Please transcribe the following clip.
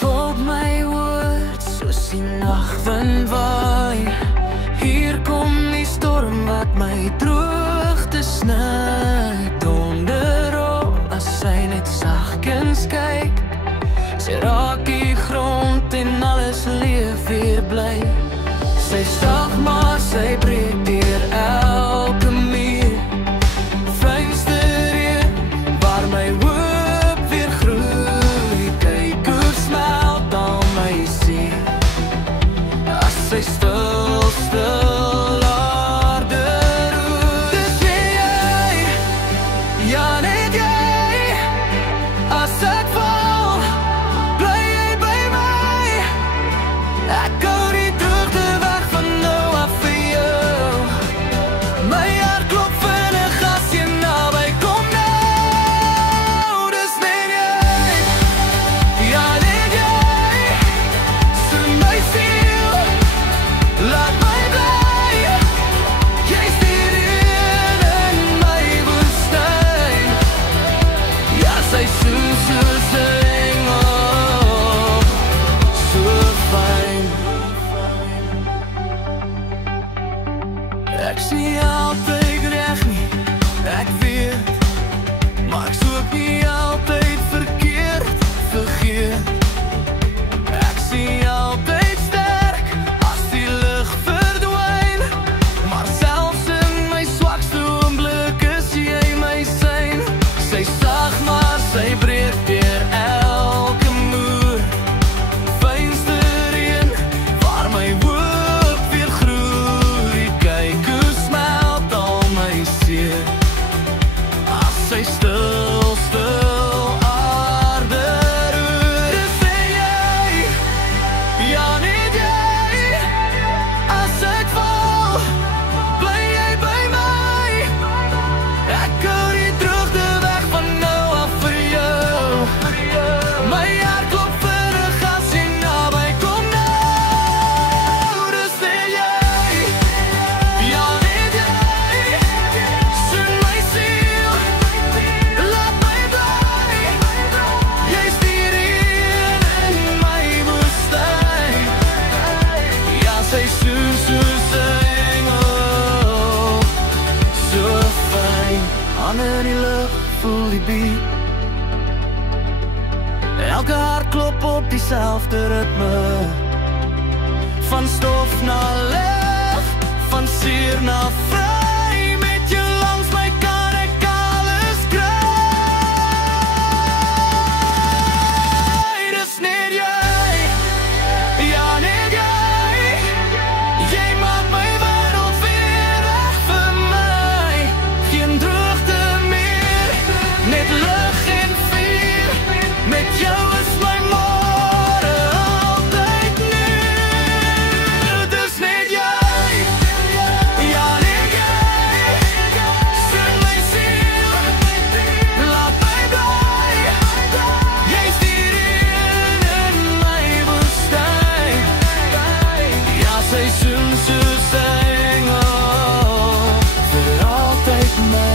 Volg my woord soos die nagwind waai. Hier kom die storm wat my droogte sny. Donder op as sy net sagkens kyk. Sy raak die grond en alles leef weer bly. Sy sag maar sy breek deur elke muur. Venster in waar my hoop weer groei. Kyk hoe smelt al my siel as sy stil, stil aarde roer. Dis wie jy, ja net jy. As ek val, bly jy by my. Ek hou die droogte weg van nou af vir jou. My hart klop vinnig as jy naby kom nou. Dis net jy, ja net jy. Soen my siel, laat my bly. Jy's hierin in my woestyn. Ja, sy soen soos 'n engel, so fyn. Ek sien altyd reg nie, ek weet, maar ek soek nie altyd verkeerd, vergeet. Ek sien altyd sterk as die lig verdwyn, maar selfs in my swakste oomblik is jy my sein. Sy sag maar sy breek deur elke muur. Venster in waar my hoop weer groei. Kyk hoe smelt al my seer as sy stil, stil aarde roer. Dis jy, ja net jy. As ek val, bly jy by my. Ek hou die droogte weg van nou af vir jou. My hart klop vinnig as jy naby kom nou. Dis net jy, ja net jy. Soen my siel, laat my bly. Jy's hierin in my woestyn. Ja, sy soen soos 'n engel, so fyn. Hande in die lug, voel die beat. Elke hart klop op dieselfde ritme. Van stof na lig, van seer na vry. Met jou langs my kan ek alles kry. Dis net jy, ja net jy. Jy maak my wêreld weer reg vir my. Geen droogte meer, net lig en vuur. Met jou is my môre altyd nuur. Dis net jy, ja net jy. Soen my siel, laat my bly. Jy's hierin in my woestyn. Ja, sy soen soos 'n engel, vir altyd my.